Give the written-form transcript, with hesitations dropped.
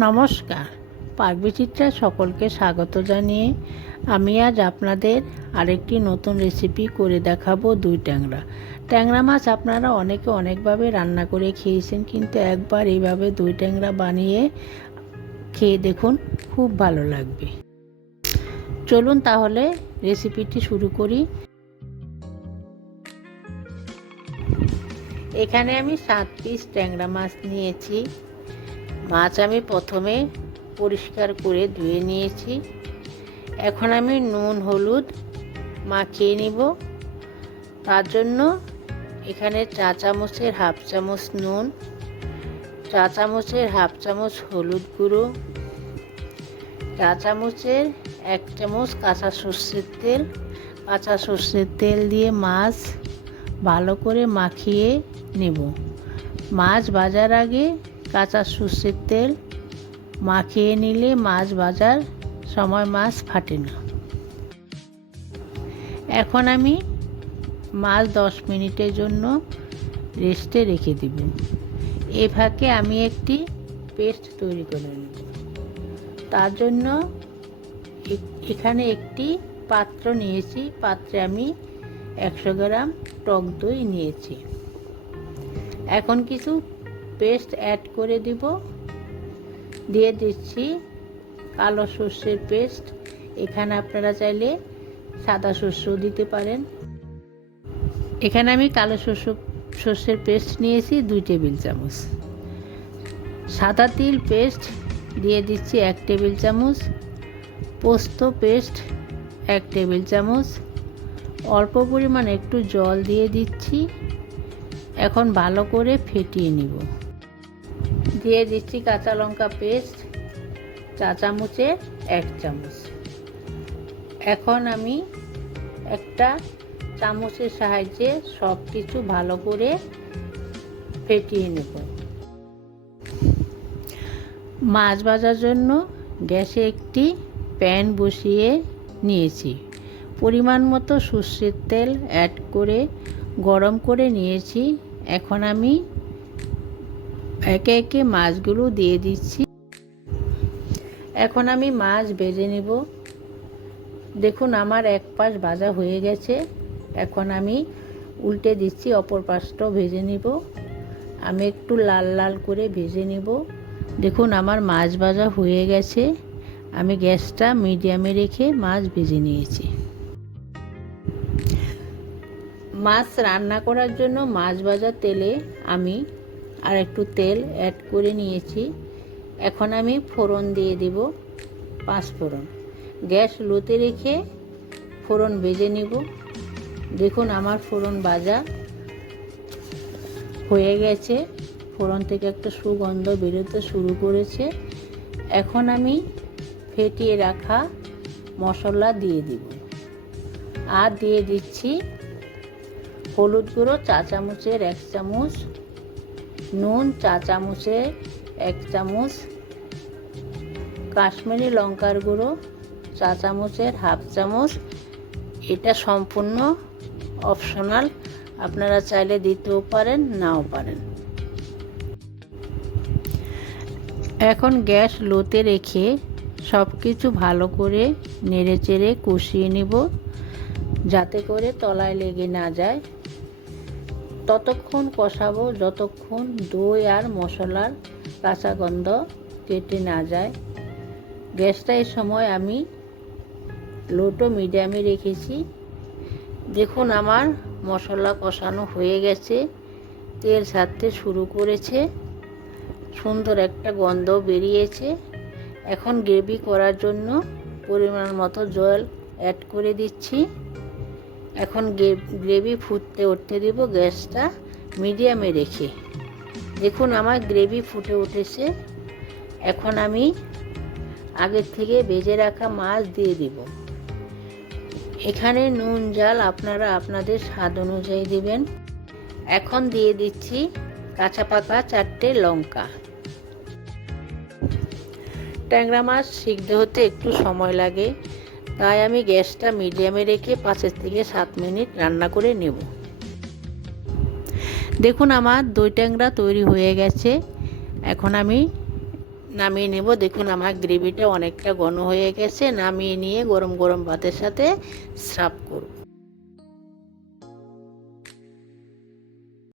নমস্কার, পাকবিচিত্রায় সকলকে স্বাগত জানিয়ে আমি আজ আপনাদের আরেকটি নতুন রেসিপি করে দেখাবো দই ট্যাংরা। ট্যাংরা মাছ আপনারা অনেকে অনেকভাবে রান্না করে খেয়েছেন, কিন্তু একবার এইভাবে দই ট্যাংরা বানিয়ে খেয়ে দেখুন, খুব ভালো লাগবে। চলুন তাহলে রেসিপিটি শুরু করি। এখানে আমি 7 পিস ট্যাংরা মাছ নিয়েছি। মাছ আমি প্রথমে পরিষ্কার করে ধুয়ে নিয়েছি। এখন আমি নুন হলুদ মাখিয়ে নিব। তার জন্য এখানে চা চামচের হাফ চামচ নুন, চা চামচের হাফ চামচ হলুদ গুঁড়ো, চা চামচের 1 চামচ কাঁচা সর্ষের তেল দিয়ে মাছ ভালো করে মাখিয়ে নেব। মাছ ভাজার আগে কাঁচা সর্ষের তেল মাখিয়ে নিলে মাছ ভাজার সময় মাছ ফাটে না। এখন আমি মাছ 10 মিনিটের জন্য রেস্টে রেখে দিব। এই ফাঁকে আমি একটি পেস্ট তৈরি করে নেব। তার জন্য এখানে একটি পাত্র নিয়েছি। পাত্রে আমি 100 গ্রাম টক দই নিয়েছি। এখন কিছু পেস্ট অ্যাড করে দিয়ে দিচ্ছি কালো সর্ষের পেস্ট। এখানে আপনারা চাইলে সাদা সর্ষেও দিতে পারেন। এখানে আমি কালো সর্ষের পেস্ট নিয়েছি 2 টেবিল চামচ। সাদা তিল পেস্ট দিয়ে দিচ্ছি 1 টেবিল চামচ। পোস্ত পেস্ট 1 টেবিল চামচ। অল্প পরিমাণে একটু জল দিয়ে দিচ্ছি। এখন ভালো করে ফেটিয়ে নিব। দিয়ে দিচ্ছি কাঁচা লঙ্কা পেস্ট চা চামচের 1 চামচ। এখন আমি একটা চামচের সাহায্যে সব কিছু ভালো করে ফেটিয়ে নেব। মাছ ভাজার জন্য গ্যাসে একটি প্যান বসিয়ে নিয়েছি। পরিমাণ মতো সর্ষের তেল অ্যাড করে গরম করে নিয়েছি। এখন আমি একে একে মাছগুলো দিয়ে দিচ্ছি। এখন আমি মাছ ভেজে নেব। দেখুন আমার এক পাশ ভাজা হয়ে গেছে। এখন আমি উল্টে দিচ্ছি, অপর পাশটাও ভেজে নেব। আমি একটু লাল লাল করে ভেজে নেব। দেখুন আমার মাছ ভাজা হয়ে গেছে। আমি গ্যাসটা মিডিয়ামে রেখে মাছ ভেজে নিয়েছি। মাছ রান্না করার জন্য মাছ ভাজার তেলে আমি আর একটু তেল অ্যাড করে নিয়েছি। এখন আমি ফোড়ন দিয়ে দিব 5 ফোড়ন। গ্যাস লোতে রেখে ফোড়ন ভেজে নিব। দেখুন আমার ফোড়ন ভাজা হয়ে গেছে। ফোড়ন থেকে একটা সুগন্ধ বেরোতে শুরু করেছে। এখন আমি ফেটিয়ে রাখা মশলা দিয়ে দিব। আর দিয়ে দিচ্ছি হলুদ গুঁড়ো চা চামচের 1 চামচ, নুন চা চামচের 1 চামচ, কাশ্মীরি লঙ্কার গুঁড়ো চা চামচের হাফ চামচ। এটা সম্পূর্ণ অপশনাল, আপনারা চাইলে দিতেও পারেন নাও পারেন। এখন গ্যাস লোতে রেখে সব কিছু ভালো করে নেড়েচেড়ে কষিয়ে নিব, যাতে করে তলায় লেগে না যায়। ততক্ষণ কষাবো যতক্ষণ দই আর মশলার কাঁচা গন্ধ কেটে না যায়। গ্যাসটা এই সময় আমি লো টু মিডিয়ামে রেখেছি। দেখুন আমার মশলা কষানো হয়ে গেছে। তেল ছাড়তে শুরু করেছে, সুন্দর একটা গন্ধ বেরিয়েছে। এখন গ্রেভি করার জন্য পরিমাণ মতো জল অ্যাড করে দিচ্ছি। এখন গ্রেভি ফুটতে উঠতে দেব গ্যাসটা মিডিয়ামে রেখে। দেখুন আমার গ্রেভি ফুটে উঠেছে। এখন আমি আগের থেকে ভেজে রাখা মাছ দিয়ে দিব। এখানে নুন ঝাল আপনারা আপনাদের স্বাদ অনুযায়ী দিবেন। এখন দিয়ে দিচ্ছি কাঁচা পাকা 4টে লঙ্কা। ট্যাংরা মাছ সিদ্ধ হতে একটু সময় লাগে, তাই আমি গ্যাসটা মিডিয়ামে রেখে 5 থেকে 7 মিনিট রান্না করে নেব। দেখুন আমার দই ট্যাংরা তৈরি হয়ে গেছে। এখন আমি নামিয়ে নেব। দেখুন আমার গ্রেভিটা অনেকটা ঘন হয়ে গেছে। নামিয়ে নিয়ে গরম গরম ভাতের সাথে সার্ভ করব।